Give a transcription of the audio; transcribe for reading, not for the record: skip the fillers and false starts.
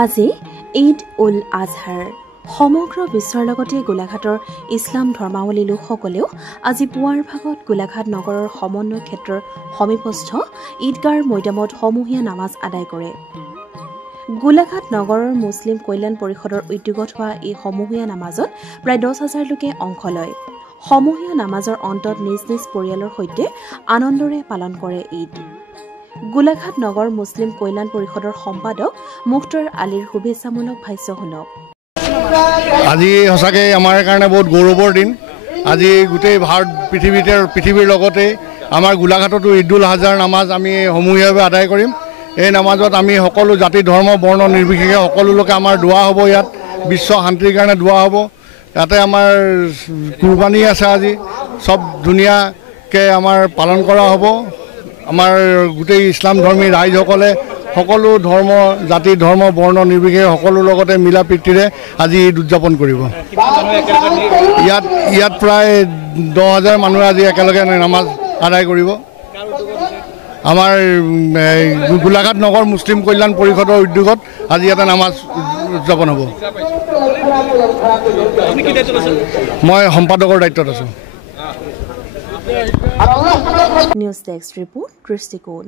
আজি ঈদ উল আজহাৰ। সমগ্ৰ বিশ্বৰ লগতে গোলাঘাটৰ ইছলাম ধৰ্মাৱলী লোকসকলেও আজি পুৱাৰ ভাগত গোলাঘাট নগৰৰ সমন্বয় ক্ষেত্ৰৰ সমীপস্থ ঈদগাৰ মৈদামত সমূহীয়া নামাজ আদায় কৰে। গোলাঘাট নগৰৰ মুছলিম কল্যাণ পৰিষদৰ উদ্যোগত হোৱা এই সমূহীয়া নামাজত প্ৰায় 10,000 লোকে অংশ লয়। সমূহীয়া নামাজৰ অন্তত নিজ নিজ পৰিয়ালৰ সৈতে আনন্দৰে পালন কৰে ঈদ। গোলাঘাট নগৰ মুছলিম কল্যাণ পৰিষদৰ সম্পাদক মুখতাৰ আলীৰ শুভেচ্ছামূলক ভাষ্য শুনক। আজি সঁচাকৈ আমাৰ কাৰণে বহুত গৌৰৱৰ দিন। আজি গোটেই ভাৰত পৃথিৱীৰ লগতে আমাৰ গোলাঘাটতো ঈদ উল আজহাৰ নামাজ আমি সমূহীয়াভাৱে আদায় কৰিম। এই নামাজত আমি সকলো জাতি ধৰ্ম বৰ্ণ নিৰ্বিশেষে সকলো লোকে আমাৰ দোৱা হ'ব। ইয়াত বিশ্ব শান্তিৰ কাৰণে দোৱা হ'ব। ইয়াতে আমাৰ কুৰবানী আছে। আজি চব ধুনীয়াকৈ আমাৰ পালন কৰা হ'ব। আমাৰ গোটেই ইছলাম ধৰ্মী ৰাইজসকলে সকলো ধৰ্ম জাতি ধৰ্ম বৰ্ণ নিৰ্বিশেষে সকলো লগতে মিলা প্ৰীতিৰে আজি ঈদ উদযাপন কৰিব। ইয়াত প্ৰায় 10,000 মানুহে আজি একেলগে নামাজ আদায় কৰিব। আমাৰ গোলাঘাট নগৰ মুছলিম কল্যাণ পৰিষদৰ উদ্যোগত আজি এটা নামাজ উদযাপন হ'ব। মই সম্পাদকৰ দায়িত্বত আছোঁ। নিউজ ডেস্ক ৰিপোৰ্ট দৃষ্টিকোণ।